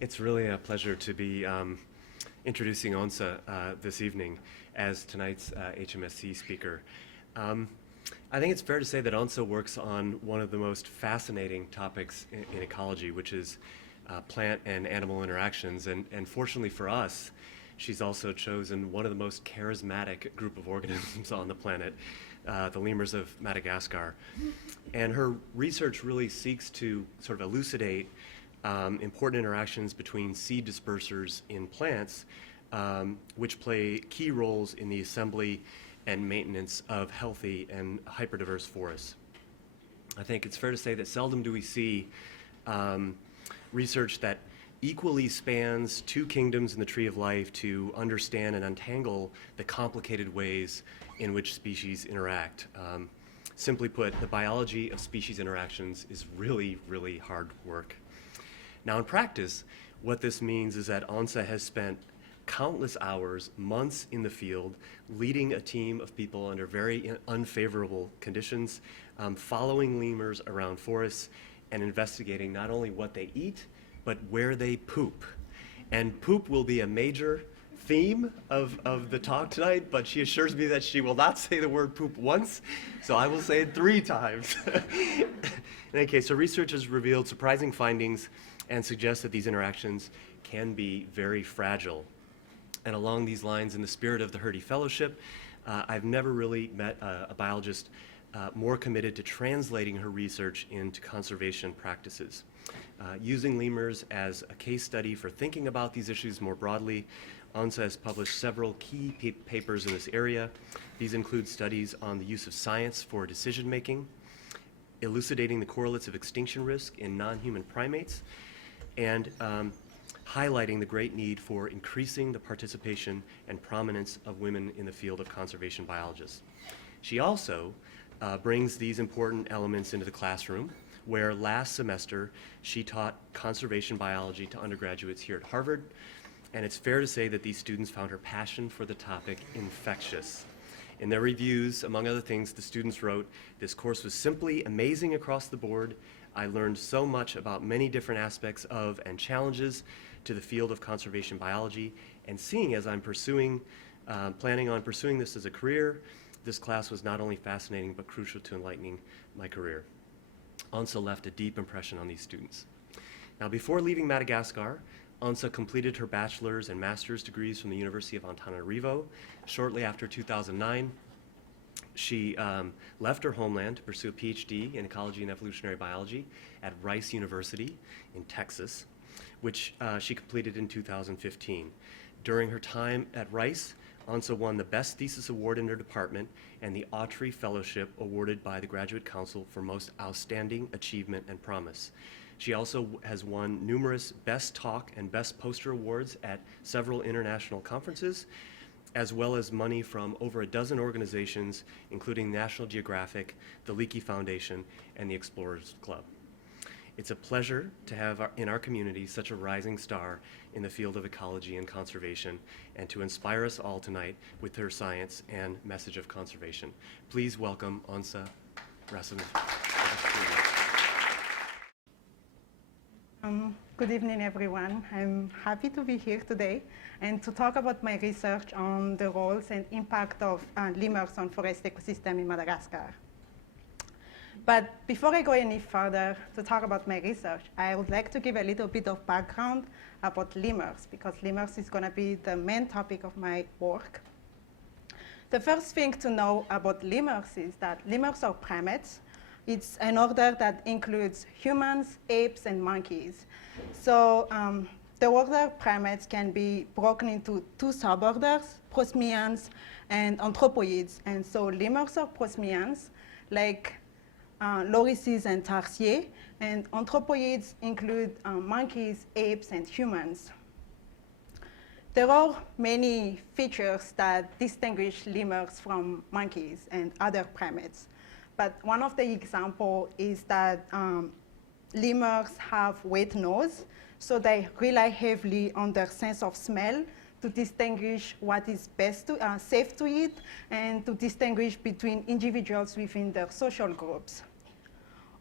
It's really a pleasure to be introducing ONSA this evening as tonight's HMSC speaker. I think it's fair to say that ONSA works on one of the most fascinating topics in ecology, which is plant and animal interactions. And fortunately for us, she's also chosen one of the most charismatic group of organisms on the planet, the lemurs of Madagascar. And her research really seeks to sort of elucidate important interactions between seed dispersers in plants, which play key roles in the assembly and maintenance of healthy and hyperdiverse forests. I think it's fair to say that seldom do we see research that equally spans two kingdoms in the tree of life to understand and untangle the complicated ways in which species interact. Simply put, the biology of species interactions is really, really hard work. Now, in practice, what this means is that ONSA has spent countless hours, months in the field, leading a team of people under very unfavorable conditions, following lemurs around forests, and investigating not only what they eat, but where they poop. And poop will be a major theme of the talk tonight, but she assures me that she will not say the word poop once, so I will say it 3 times. In any case, so research has revealed surprising findings and suggests that these interactions can be very fragile. And along these lines, in the spirit of the Hertie Fellowship, I've never really met a biologist more committed to translating her research into conservation practices. Using lemurs as a case study for thinking about these issues more broadly, ONSA has published several key papers in this area. These include studies on the use of science for decision making, elucidating the correlates of extinction risk in non-human primates, and highlighting the great need for increasing the participation and prominence of women in the field of conservation biologists. She also brings these important elements into the classroom, where last semester she taught conservation biology to undergraduates here at Harvard, and it's fair to say that these students found her passion for the topic infectious. In their reviews, among other things, the students wrote, "This course was simply amazing across the board. I learned so much about many different aspects of and challenges to the field of conservation biology, and seeing as I'm planning on pursuing this as a career, this class was not only fascinating but crucial to enlightening my career." ONSA left a deep impression on these students. Now, before leaving Madagascar, ONSA completed her bachelor's and master's degrees from the University of Antananarivo. Shortly after 2009, she left her homeland to pursue a PhD in ecology and evolutionary biology at Rice University in Texas, which she completed in 2015. During her time at Rice, ONSA won the Best Thesis Award in her department and the Autry Fellowship awarded by the Graduate Council for Most Outstanding Achievement and Promise. She also has won numerous Best Talk and Best Poster awards at several international conferences, as well as money from over a dozen organizations, including National Geographic, the Leakey Foundation, and the Explorers Club. It's a pleasure to have in our community such a rising star in the field of ecology and conservation, and to inspire us all tonight with her science and message of conservation. Please welcome ONSA Rasmussen. Good evening, everyone. I'm happy to be here today and to talk about my research on the roles and impact of lemurs on forest ecosystem in Madagascar. But before I go any further to talk about my research, I would like to give a little bit of background about lemurs, because lemurs is going to be the main topic of my work. The first thing to know about lemurs is that lemurs are primates. It's an order that includes humans, apes, and monkeys. So the order primates can be broken into 2 suborders, prosmians and anthropoids. And so lemurs are prosmians, like lorises and tarsiers, and anthropoids include monkeys, apes, and humans. There are many features that distinguish lemurs from monkeys and other primates. But one of the examples is that lemurs have wet nose, so they rely heavily on their sense of smell to distinguish what is safe to eat and to distinguish between individuals within their social groups.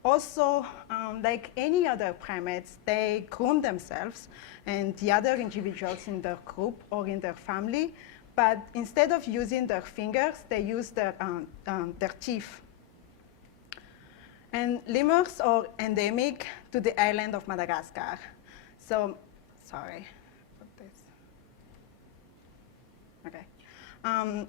Also, like any other primates, they groom themselves and the other individuals in their group or in their family, but instead of using their fingers, they use their teeth. And lemurs are endemic to the island of Madagascar. So, sorry for this. Okay.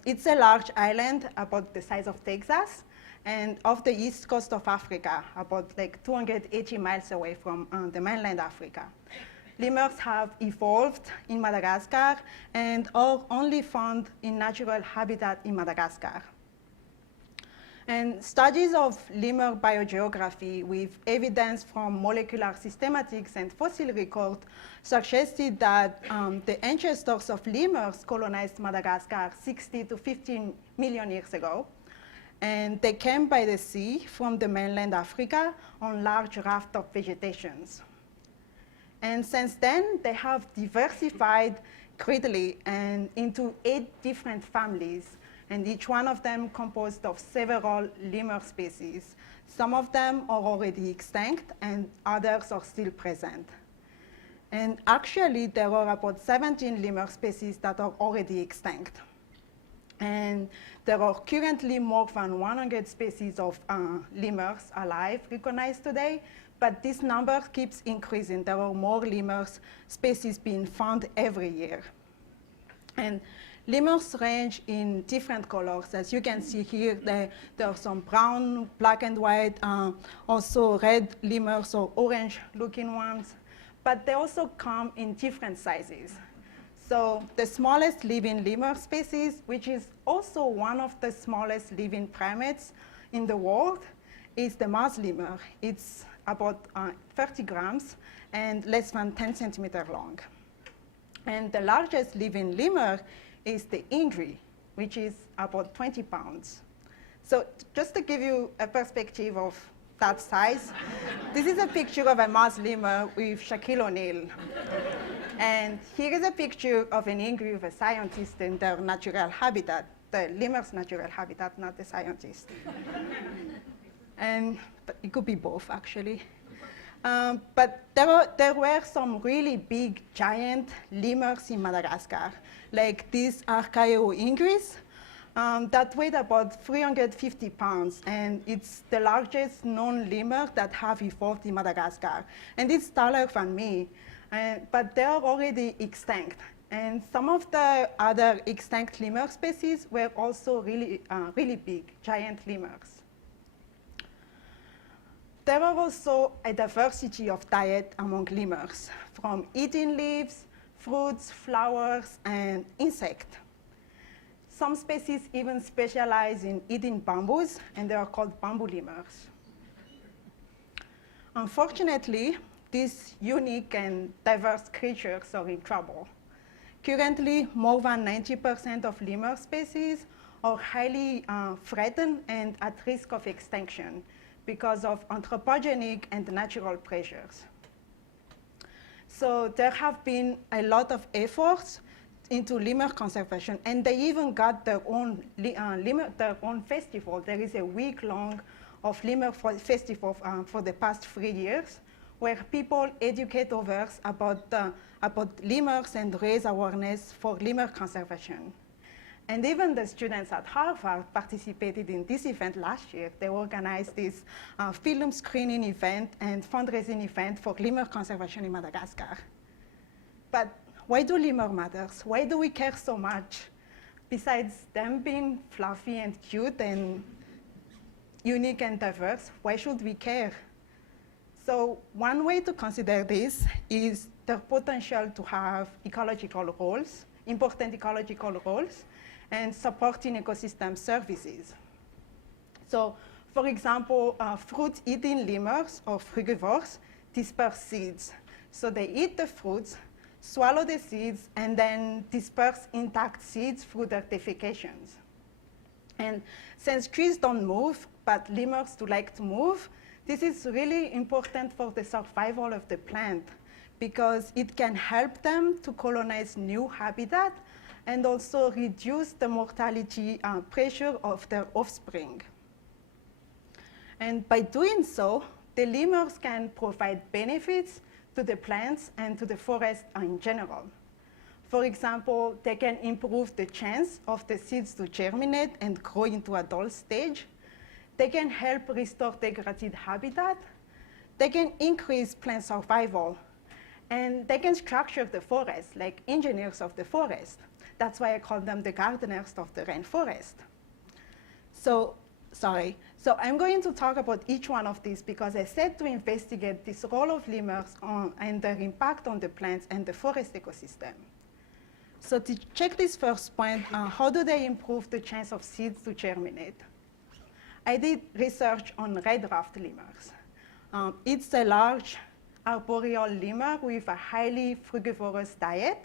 It's a large island about the size of Texas and off the east coast of Africa, about like 280 miles away from the mainland Africa. Lemurs have evolved in Madagascar and are only found in natural habitat in Madagascar. And studies of lemur biogeography with evidence from molecular systematics and fossil record suggested that the ancestors of lemurs colonized Madagascar 60 to 15 million years ago. And they came by the sea from the mainland Africa on large rafts of vegetations. And since then, they have diversified greatly and into 8 different families, and each one of them composed of several lemur species. Some of them are already extinct, and others are still present. And actually, there are about 17 lemur species that are already extinct. And there are currently more than 100 species of lemurs alive recognized today, but this number keeps increasing. There are more lemurs species being found every year. And lemurs range in different colors. As you can see here, there are some brown, black and white, also red lemurs or orange-looking ones. But they also come in different sizes. So the smallest living lemur species, which is also one of the smallest living primates in the world, is the Mars lemur. It's about 30 grams and less than 10 centimeters long. And the largest living lemur is the Ingri, which is about 20 pounds. So just to give you a perspective of that size, this is a picture of a Mars lemur with Shaquille O'Neal. And here is a picture of an Ingri with a scientist in their natural habitat, the lemur's natural habitat, not the scientist. But it could be both, actually. But there were some really big, giant lemurs in Madagascar, like these Archaeo ingris, that weighed about 350 pounds, and it's the largest known lemur that have evolved in Madagascar. And it's taller than me, but they are already extinct. And some of the other extinct lemur species were also really, really big, giant lemurs. There are also a diversity of diet among lemurs, from eating leaves, fruits, flowers, and insects. Some species even specialize in eating bamboos, and they are called bamboo lemurs. Unfortunately, these unique and diverse creatures are in trouble. Currently, more than 90% of lemur species are highly threatened and at risk of extinction because of anthropogenic and natural pressures. So there have been a lot of efforts into lemur conservation, and they even got their own festival. There is a week-long of lemur festival for the past 3 years, where people educate others about lemurs and raise awareness for lemur conservation. And even the students at Harvard participated in this event last year. They organized this film screening event and fundraising event for lemur conservation in Madagascar. But why do lemur matters? Why do we care so much? Besides them being fluffy and cute and unique and diverse, why should we care? So one way to consider this is the potential to have ecological roles, important ecological roles, and supporting ecosystem services. So, for example, fruit-eating lemurs or frugivores disperse seeds. So they eat the fruits, swallow the seeds, and then disperse intact seeds through their defecations. And since trees don't move, but lemurs do like to move, this is really important for the survival of the plant because it can help them to colonize new habitat and also reduce the mortality pressure of their offspring. And by doing so, the lemurs can provide benefits to the plants and to the forest in general. For example, they can improve the chance of the seeds to germinate and grow into adult stage. They can help restore degraded habitat. They can increase plant survival. And they can structure the forest, like engineers of the forest. That's why I call them the gardeners of the rainforest. So I'm going to talk about each one of these because I said to investigate this role of lemurs and their impact on the plants and the forest ecosystem. So to check this first point, how do they improve the chance of seeds to germinate? I did research on red ruffed lemurs. It's a large arboreal lemur with a highly frugivorous diet,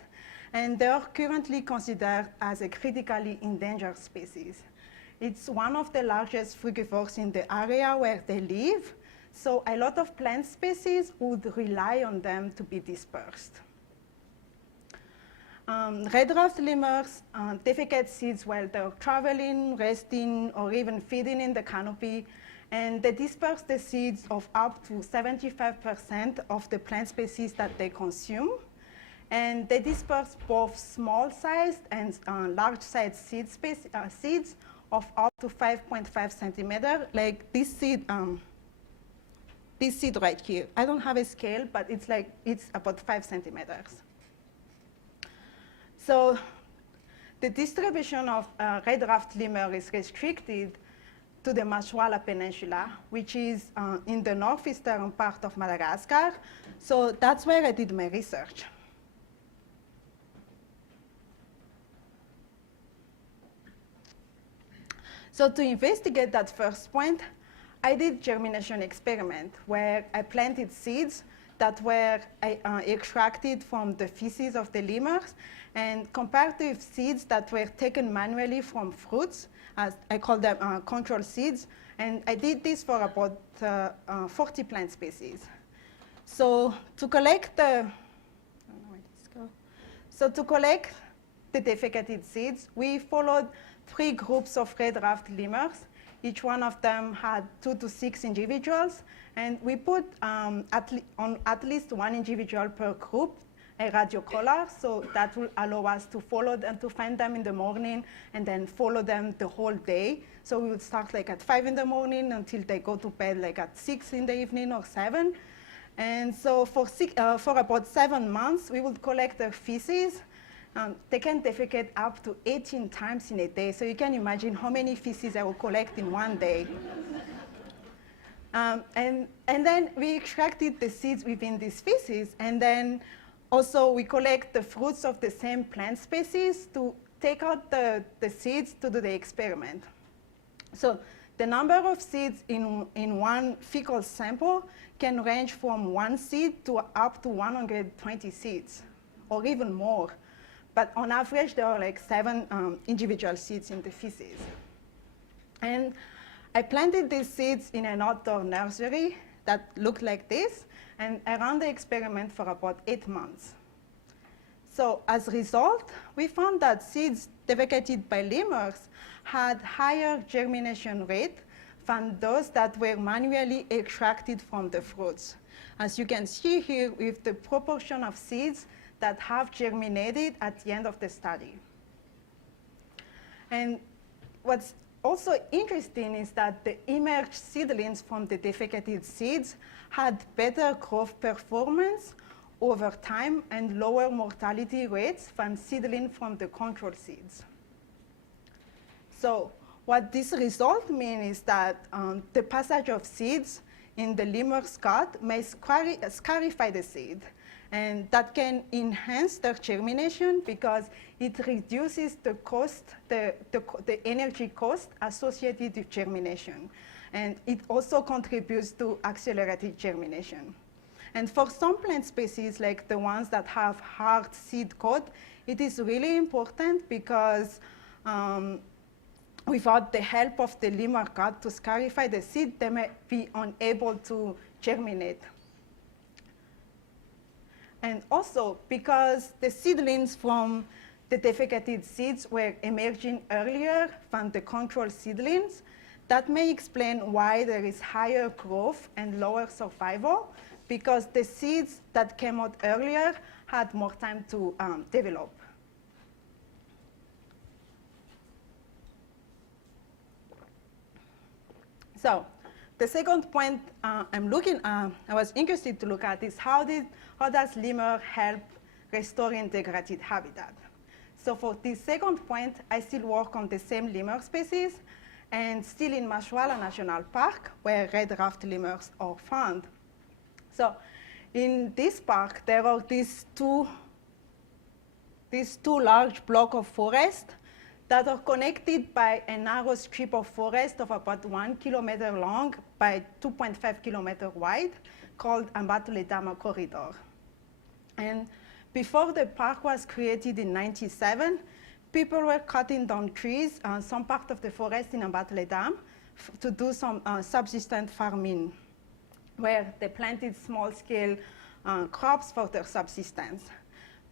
and they are currently considered as a critically endangered species. It's one of the largest frugivores in the area where they live, so a lot of plant species would rely on them to be dispersed. Red ruffed lemurs defecate seeds while they're traveling, resting, or even feeding in the canopy, and they disperse the seeds of up to 75% of the plant species that they consume. And they disperse both small-sized and large-sized seeds of up to 5.5 centimeters, like this seed right here. I don't have a scale, but it's about 5 centimeters. So the distribution of red ruffed lemur is restricted to the Maswala Peninsula, which is in the northeastern part of Madagascar. So that's where I did my research. So to investigate that first point, I did germination experiment where I planted seeds that were extracted from the feces of the lemurs and compared with seeds that were taken manually from fruits, as I call them control seeds. And I did this for about 40 plant species. So to collect the defecated seeds, we followed 3 groups of red ruffed lemurs. Each one of them had 2 to 6 individuals, and we put on at least 1 individual per group a radio collar, so that will allow us to follow them, to find them in the morning, and then follow them the whole day. So we would start like at 5 in the morning until they go to bed like at 6 in the evening or 7. And so for about 7 months, we would collect their feces. They can defecate up to 18 times in a day, so you can imagine how many feces I will collect in one day. And then we extracted the seeds within these feces, and then also we collect the fruits of the same plant species to take out the seeds to do the experiment. So the number of seeds in one fecal sample can range from 1 seed to up to 120 seeds, or even more. But on average, there are like 7 individual seeds in the feces. And I planted these seeds in an outdoor nursery that looked like this, and I ran the experiment for about 8 months. So as a result, we found that seeds defecated by lemurs had higher germination rate than those that were manually extracted from the fruits. As you can see here with the proportion of seeds that have germinated at the end of the study. And what's also interesting is that the emerged seedlings from the defecated seeds had better growth performance over time and lower mortality rates than seedlings from the control seeds. So what this result means is that the passage of seeds in the lemur's gut may scarify the seed, and that can enhance their germination because it reduces the cost, the energy cost associated with germination. And it also contributes to accelerated germination. And for some plant species, like the ones that have hard seed coat, it is really important because without the help of the lemur gut to scarify the seed, they may be unable to germinate. And also, because the seedlings from the defecated seeds were emerging earlier than the control seedlings, that may explain why there is higher growth and lower survival, because the seeds that came out earlier had more time to develop. So the second point I was interested to look at is how does lemur help restoring degraded habitat? So for this second point, I still work on the same lemur species and still in Mashwala National Park, where red ruffed lemurs are found. So in this park, there are these two large blocks of forest that are connected by a narrow strip of forest of about 1 kilometer long by 2.5 kilometer wide, called Ambatole-Dama Corridor. And before the park was created in 1997, people were cutting down trees on some part of the forest in Ambatole Dam to do some subsistence farming, where they planted small-scale crops for their subsistence.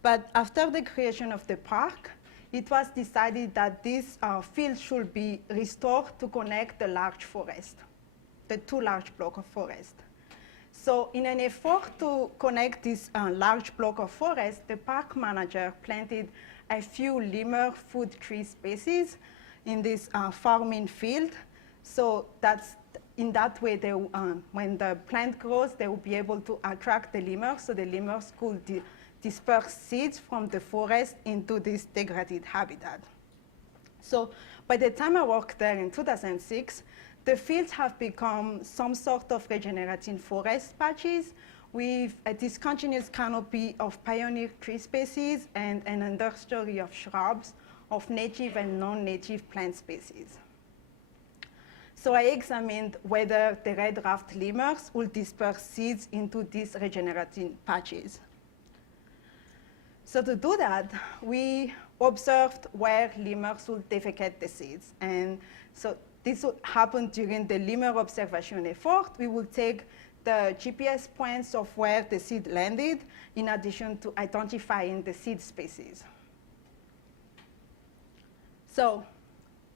But after the creation of the park, it was decided that this field should be restored to connect the large forest, the two large blocks of forest. So in an effort to connect this large block of forest, the park manager planted a few lemur food tree species in this farming field. So that's in that way, when the plant grows, they will be able to attract the lemurs, so the lemurs could disperse seeds from the forest into this degraded habitat. So by the time I worked there in 2006, the fields have become some sort of regenerating forest patches with a discontinuous canopy of pioneer tree species and an understory of shrubs of native and non-native plant species. So I examined whether the red ruffed lemurs will disperse seeds into these regenerating patches. So to do that, we observed where lemurs will defecate the seeds. And so this would happen during the lemur observation effort. We will take the GPS points of where the seed landed, in addition to identifying the seed species. So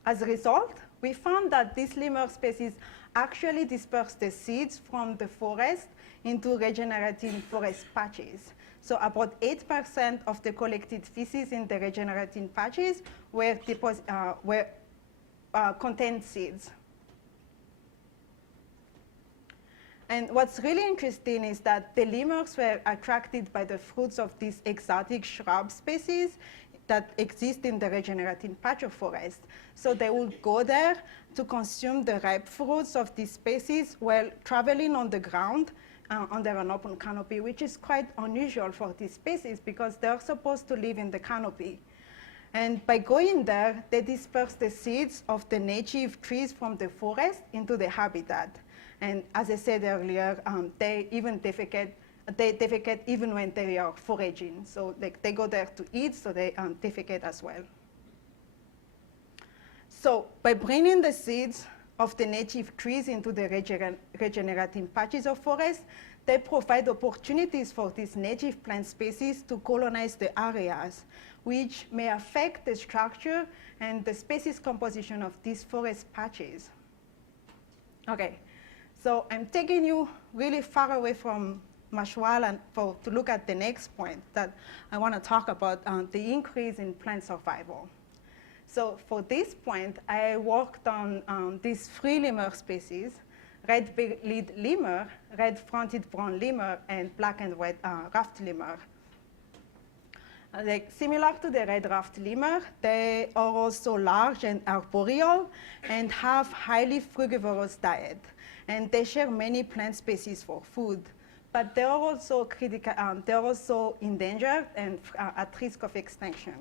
as a result, we found that these lemur species actually disperse the seeds from the forest into regenerating forest patches. So about 8% of the collected feces in the regenerating patches contained seeds. And what's really interesting is that the lemurs were attracted by the fruits of these exotic shrub species that exist in the regenerating patch of forest. So they will go there to consume the ripe fruits of these species while traveling on the ground under an open canopy, which is quite unusual for these species because they're supposed to live in the canopy. And by going there, they disperse the seeds of the native trees from the forest into the habitat. And as I said earlier, they even defecate even when they are foraging. So they go there to eat, so they defecate as well. So by bringing the seeds of the native trees into the regenerating patches of forest, they provide opportunities for these native plant species to colonize the areas, which may affect the structure and the species composition of these forest patches. Okay, so I'm taking you really far away from Mashwala to look at the next point that I want to talk about, the increase in plant survival. So for this point, I worked on these three lemur species: red-bellied lemur, red-fronted brown lemur, and black and white ruffed lemur. Similar to the red ruffed lemur, they are also large and arboreal and have highly frugivorous diet. And they share many plant species for food. But they are also endangered and at risk of extinction.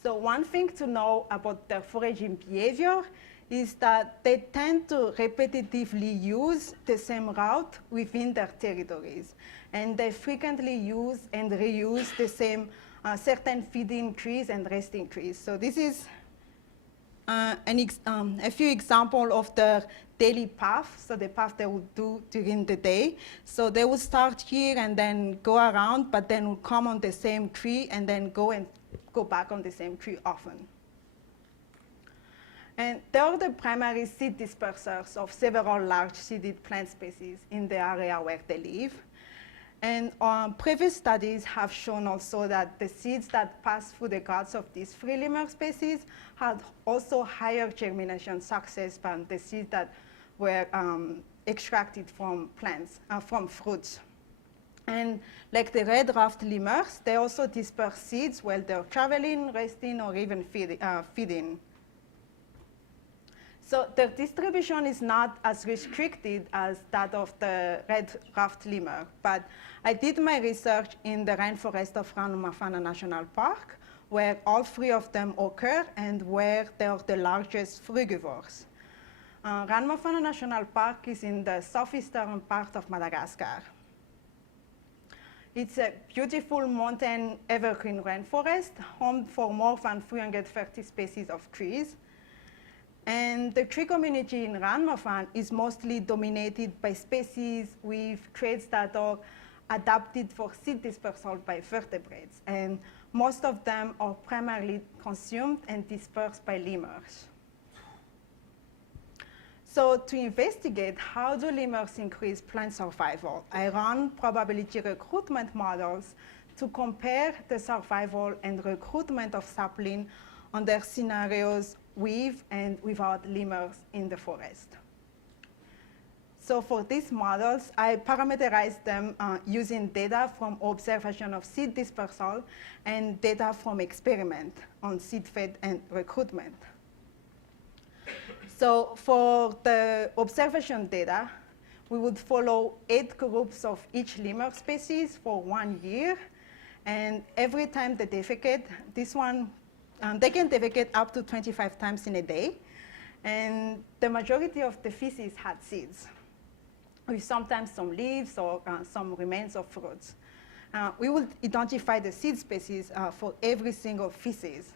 So one thing to know about their foraging behavior is that they tend to repetitively use the same route within their territories. And they frequently use and reuse the same certain feeding trees and resting trees. So this is a few examples of their daily path, so the path they would do during the day. So they would start here and then go around, but then would come on the same tree and then go back on the same tree often. And they are the primary seed dispersers of several large seeded plant species in the area where they live. And previous studies have shown also that the seeds that pass through the guts of these free limber species had also higher germination success than the seeds that were extracted from plants, from fruits. And like the red ruffed lemurs, they also disperse seeds while they're traveling, resting, or even feeding. So their distribution is not as restricted as that of the red ruffed lemur, but I did my research in the rainforest of Ranmafana National Park, where all three of them occur and where they are the largest frugivores. Ranmafana National Park is in the southeastern part of Madagascar. It's a beautiful mountain evergreen rainforest, home for more than 330 species of trees. And the tree community in Ranmafan is mostly dominated by species with traits that are adapted for seed dispersal by vertebrates. And most of them are primarily consumed and dispersed by lemurs. So to investigate how do lemurs increase plant survival, I ran probability recruitment models to compare the survival and recruitment of sapling under scenarios with and without lemurs in the forest. So for these models, I parameterized them using data from observation of seed dispersal and data from experiment on seed fed and recruitment. So for the observation data, we would follow 8 groups of each lemur species for 1 year. And every time they defecate, they can defecate up to 25 times in a day. And the majority of the feces had seeds, with sometimes some leaves or some remains of fruits. We will identify the seed species for every single feces.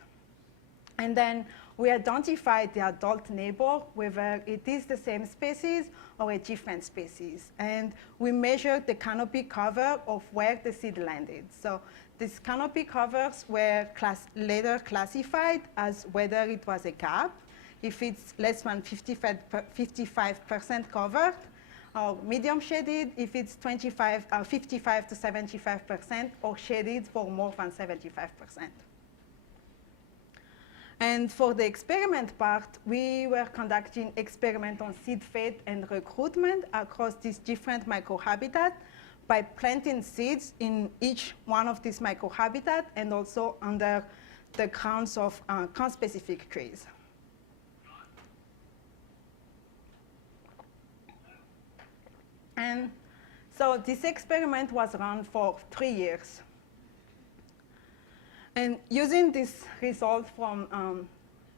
And then we identify the adult neighbor, whether it is the same species or a different species. And we measure the canopy cover of where the seed landed. So these canopy covers were later classified as whether it was a gap, if it's less than 55% covered, or medium shaded if it's 55 to 75%, or shaded for more than 75%. And for the experiment part, we were conducting experiment on seed fed and recruitment across these different microhabitats by planting seeds in each one of these microhabitats and also under the crowns of conspecific trees. And so this experiment was run for 3 years. And using this result from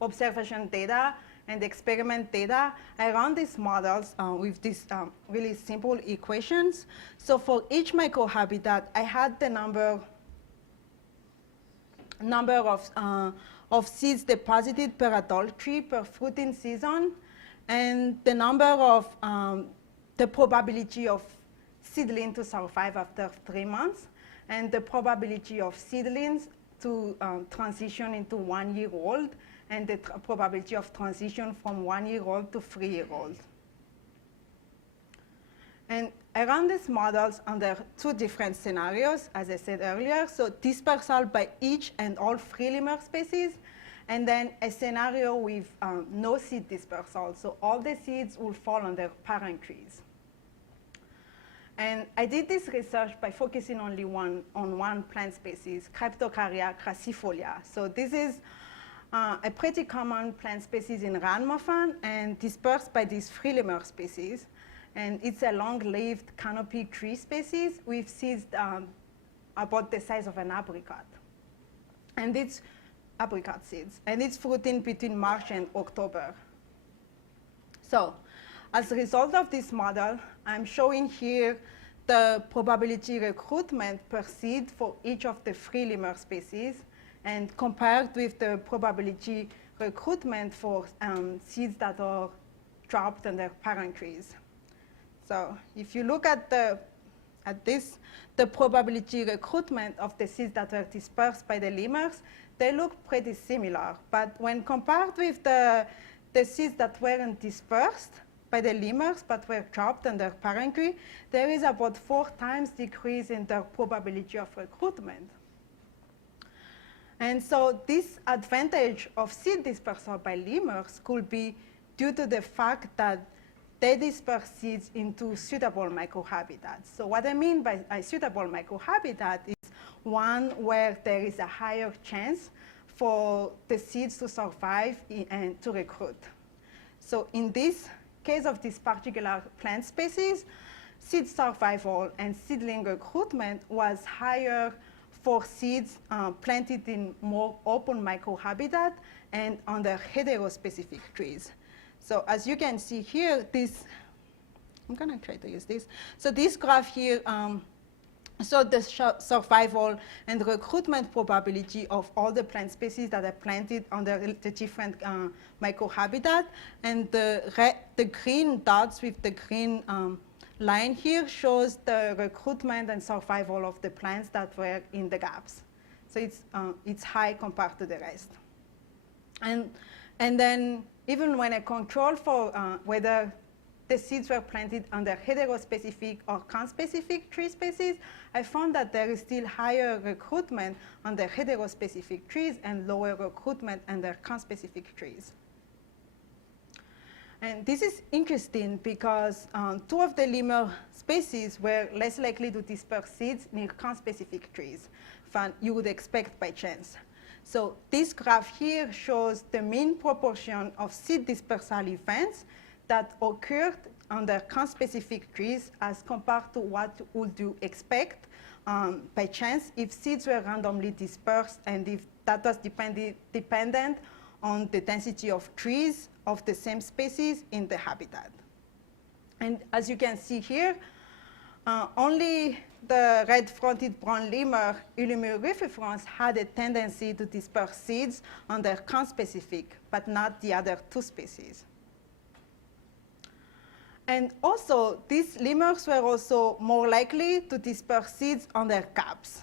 observation data and experiment data, I ran these models with these really simple equations. So for each microhabitat, I had the number of seeds deposited per adult tree per fruiting season, and the number of the probability of seedling to survive after 3 months, and the probability of seedlings to transition into 1 year old, and the probability of transition from 1 year old to 3 year old. And I ran these models under 2 different scenarios, as I said earlier. So dispersal by each and all free lemur species, and then a scenario with no seed dispersal. So all the seeds will fall on their parent trees. And I did this research by focusing only on one plant species, Cryptocarya crassifolia. So this is a pretty common plant species in Ranmafan and dispersed by these free lemur species. And it's a long-lived canopy tree species with seeds about the size of an apricot. And it's apricot seeds. And it's fruiting between March and October. So as a result of this model, I'm showing here the probability recruitment per seed for each of the free lemur species, and compared with the probability recruitment for seeds that are dropped on their parent trees. So if you look at this, the probability recruitment of the seeds that were dispersed by the lemurs, they look pretty similar. But when compared with the the seeds that weren't dispersed by the lemurs but were dropped under parent tree, there is about 4 times decrease in their probability of recruitment. And so this advantage of seed dispersal by lemurs could be due to the fact that they disperse seeds into suitable microhabitats. So what I mean by a suitable microhabitat is one where there is a higher chance for the seeds to survive and to recruit. So in this case of this particular plant species, seed survival and seedling recruitment was higher for seeds planted in more open microhabitat and under heterospecific trees. So as you can see here, I'm gonna try to use this. So this graph here, so the survival and recruitment probability of all the plant species that are planted under the different microhabitat. And the green dots with the green line here shows the recruitment and survival of the plants that were in the gaps. So it's high compared to the rest. And then even when I control for whether the seeds were planted under heterospecific or conspecific tree species, I found that there is still higher recruitment under heterospecific trees and lower recruitment under conspecific trees. And this is interesting because 2 of the lemur species were less likely to disperse seeds near conspecific trees than you would expect by chance. So this graph here shows the mean proportion of seed dispersal events that occurred under conspecific trees as compared to what would you expect by chance if seeds were randomly dispersed and if that was dependent on the density of trees of the same species in the habitat. And as you can see here, only the red-fronted brown lemur, Ulymur rufifrons, had a tendency to disperse seeds under conspecific, but not the other 2 species. And also, these lemurs were also more likely to disperse seeds under gaps,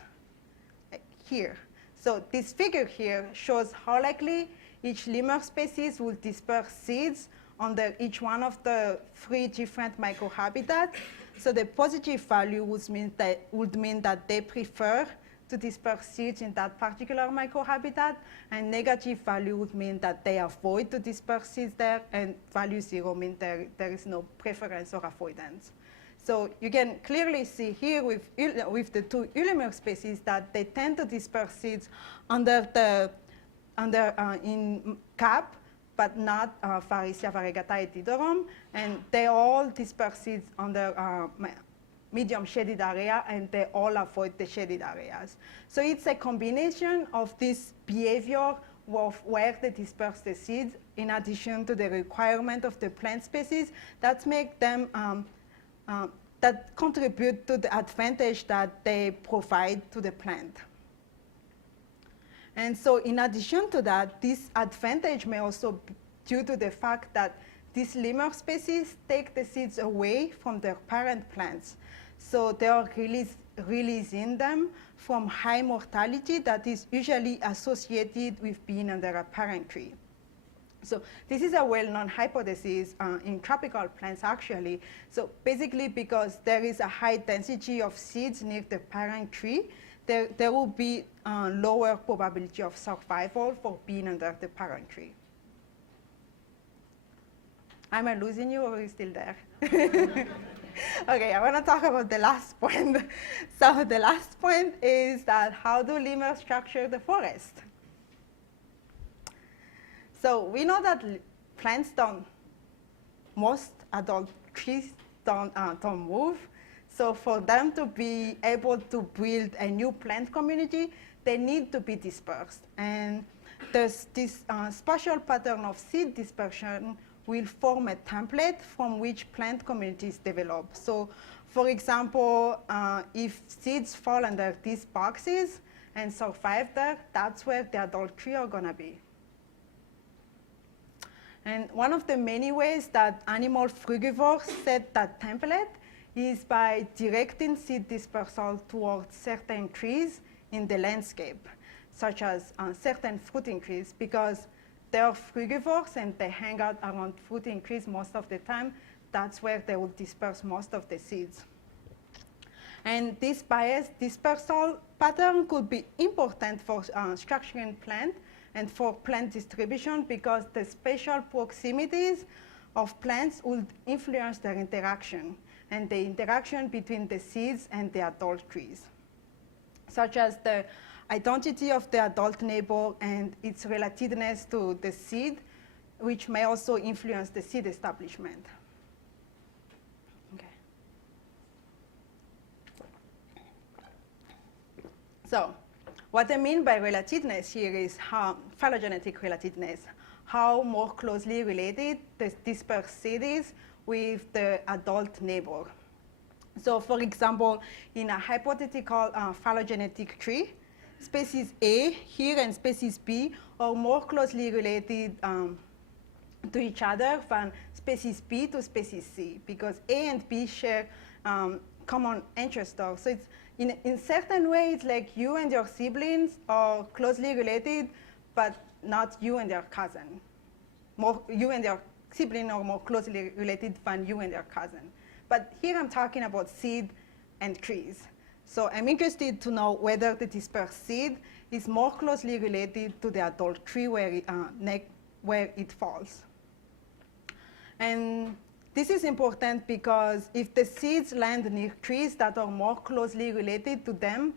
here. So this figure here shows how likely each lemur species will disperse seeds under each one of the 3 different microhabitats. So the positive value would mean that they prefer to disperse seeds in that particular microhabitat, and negative value would mean that they avoid to disperse seeds there, and value 0 means there is no preference or avoidance. So you can clearly see here with the 2 Ulymur species that they tend to disperse seeds in cap, but not Farisia variegata etydorum, and they all disperse seeds under medium shaded area, and they all avoid the shaded areas. So it's a combination of this behavior of where they disperse the seeds, in addition to the requirement of the plant species, that make them, that contribute to the advantage that they provide to the plant. And so in addition to that, this advantage may also be due to the fact that these lemur species take the seeds away from their parent plants. So they are releasing them from high mortality that is usually associated with being under a parent tree. So this is a well-known hypothesis in tropical plants, actually. So basically, because there is a high density of seeds near the parent tree, there will be lower probability of survival for being under the parent tree. Am I losing you, or are you still there? Okay, I want to talk about the last point. So the last point is that how do lemurs structure the forest? So we know that plants most adult trees don't move. So for them to be able to build a new plant community, they need to be dispersed. And there's this spatial pattern of seed dispersion will form a template from which plant communities develop. So for example, if seeds fall under these boxes and survive there, that's where the adult tree are gonna be. And one of the many ways that animal frugivores set that template is by directing seed dispersal towards certain trees in the landscape, such as certain fruiting trees, because they are frugivores and they hang out around fruiting trees most of the time. That's where they will disperse most of the seeds. And this biased dispersal pattern could be important for structuring plant and for plant distribution because the spatial proximities of plants will influence their interaction and the interaction between the seeds and the adult trees, such as the identity of the adult neighbor and its relativeness to the seed, which may also influence the seed establishment. Okay. So what I mean by relativeness here is how phylogenetic relativeness, how more closely related the dispersed seed is with the adult neighbor. So for example, in a hypothetical phylogenetic tree, species A here and species B are more closely related to each other than species B to species C, because A and B share common ancestor. So it's in certain ways, it's like you and your siblings are closely related, but not you and your cousin. You and your sibling are more closely related than you and your cousin. But here I'm talking about seed and trees. So I'm interested to know whether the dispersed seed is more closely related to the adult tree where it falls. And this is important because if the seeds land near trees that are more closely related to them,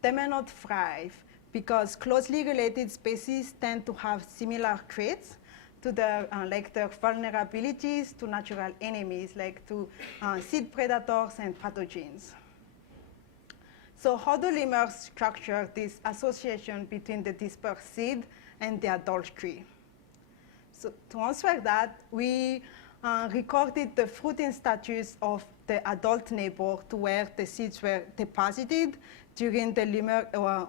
they may not thrive because closely related species tend to have similar traits to their, like their vulnerabilities to natural enemies, like to seed predators and pathogens. So how do lemurs structure this association between the dispersed seed and the adult tree? So to answer that, we recorded the fruiting status of the adult neighbor to where the seeds were deposited during the lemur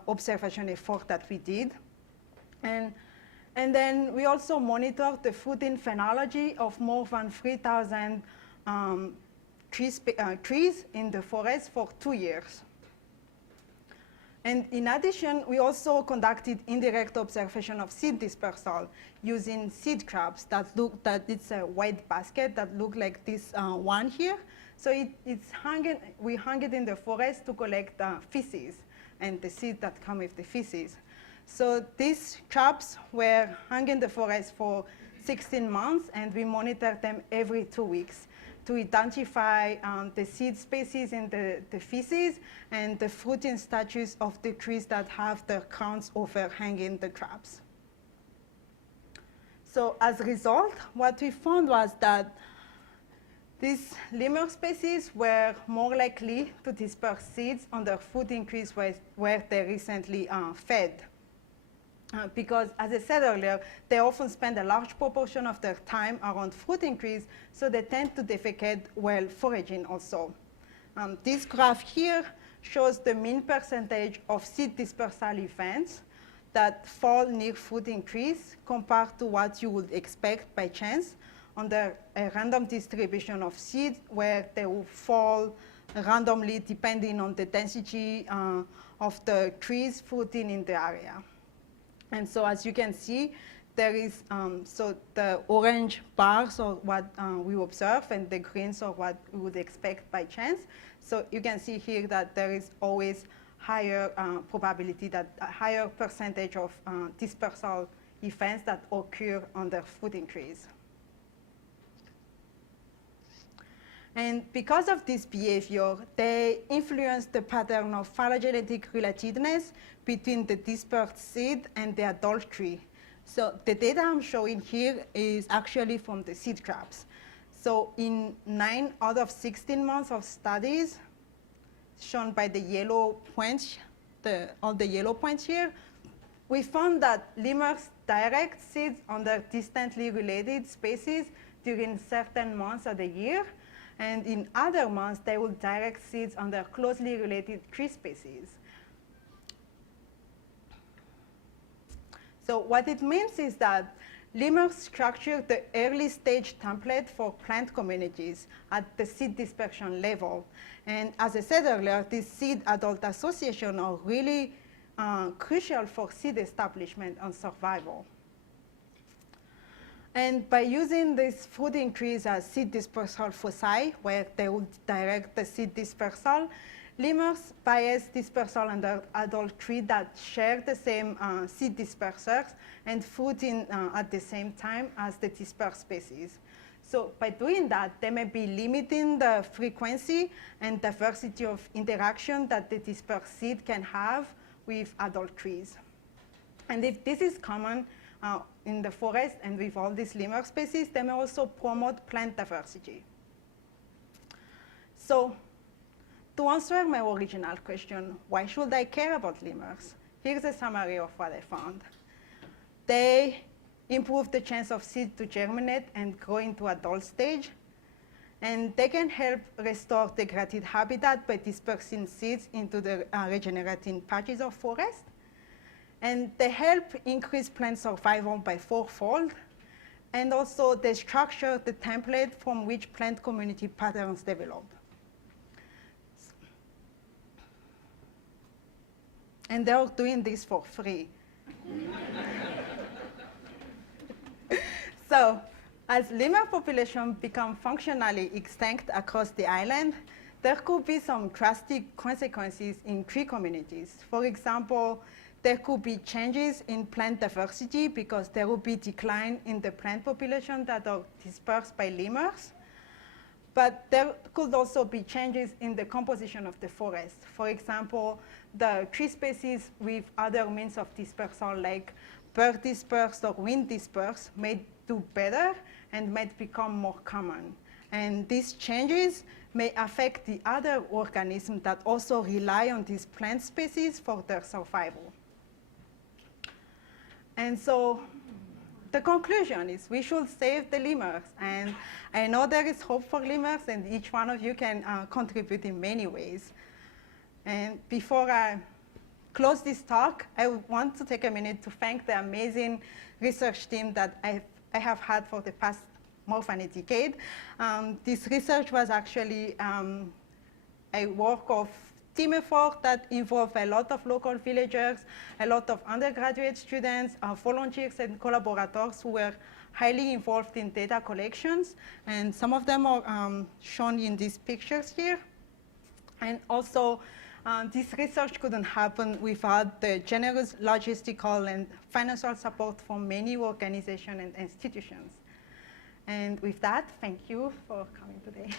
observation effort that we did. And then we also monitored the fruiting phenology of more than 3,000 trees in the forest for 2 years. And in addition, we also conducted indirect observation of seed dispersal using seed traps that it's a white basket that look like this one here. So we hung it in the forest to collect feces and the seeds that come with the feces. So these traps were hung in the forest for 16 months, and we monitored them every 2 weeks to identify the seed species in the feces and the fruiting status of the trees that have their crowns overhanging the traps. So as a result, what we found was that these lemur species were more likely to disperse seeds on their fruiting trees where they recently fed. Because, as I said earlier, they often spend a large proportion of their time around fruiting trees, so they tend to defecate while foraging also. This graph here shows the mean percentage of seed dispersal events that fall near fruiting trees compared to what you would expect by chance under a random distribution of seeds where they will fall randomly depending on the density of the trees fruiting in the area. And so as you can see, there is, so the orange bars are what we observe, and the greens are what we would expect by chance. So you can see here that there is always higher probability, that a higher percentage of dispersal events that occur on the fruiting trees. And because of this behavior, they influence the pattern of phylogenetic relatedness between the dispersed seed and the adult tree. So the data I'm showing here is actually from the seed traps. So in 9 out of 16 months of studies, shown by the yellow points, all the yellow points here, we found that lemurs direct seeds on their distantly related species during certain months of the year. And in other months, they will direct seeds on their closely related tree species. So what it means is that lemurs structure the early stage template for plant communities at the seed dispersion level. And as I said earlier, these seed-adult associations are really crucial for seed establishment and survival. And by using this food increase as seed dispersal foci, where they would direct the seed dispersal, lemurs bias dispersal under adult tree that share the same seed dispersers and food in at the same time as the dispersed species. So by doing that, they may be limiting the frequency and diversity of interaction that the dispersed seed can have with adult trees. And if this is common in the forest and with all these lemur species, they may also promote plant diversity. So to answer my original question, why should I care about lemurs? Here's a summary of what I found. They improve the chance of seeds to germinate and grow into adult stage. And they can help restore degraded habitat by dispersing seeds into the regenerating patches of forest. And they help increase plant survival by 4-fold. And also they structure the template from which plant community patterns develop. And they're doing this for free. So as lemur population become functionally extinct across the island, there could be some drastic consequences in tree communities. For example, there could be changes in plant diversity because there will be decline in the plant population that are dispersed by lemurs. But there could also be changes in the composition of the forest. For example, the tree species with other means of dispersal like bird dispersed or wind dispersed may do better and might become more common. And these changes may affect the other organisms that also rely on these plant species for their survival. And so the conclusion is we should save the lemurs. And I know there is hope for lemurs, and each one of you can contribute in many ways. And before I close this talk, I want to take a minute to thank the amazing research team that I have had for the past more than a decade. This research was actually a work of team effort that involved a lot of local villagers, a lot of undergraduate students, volunteers and collaborators who were highly involved in data collections. And some of them are shown in these pictures here. And also, this research couldn't happen without the generous logistical and financial support from many organizations and institutions. And with that, thank you for coming today.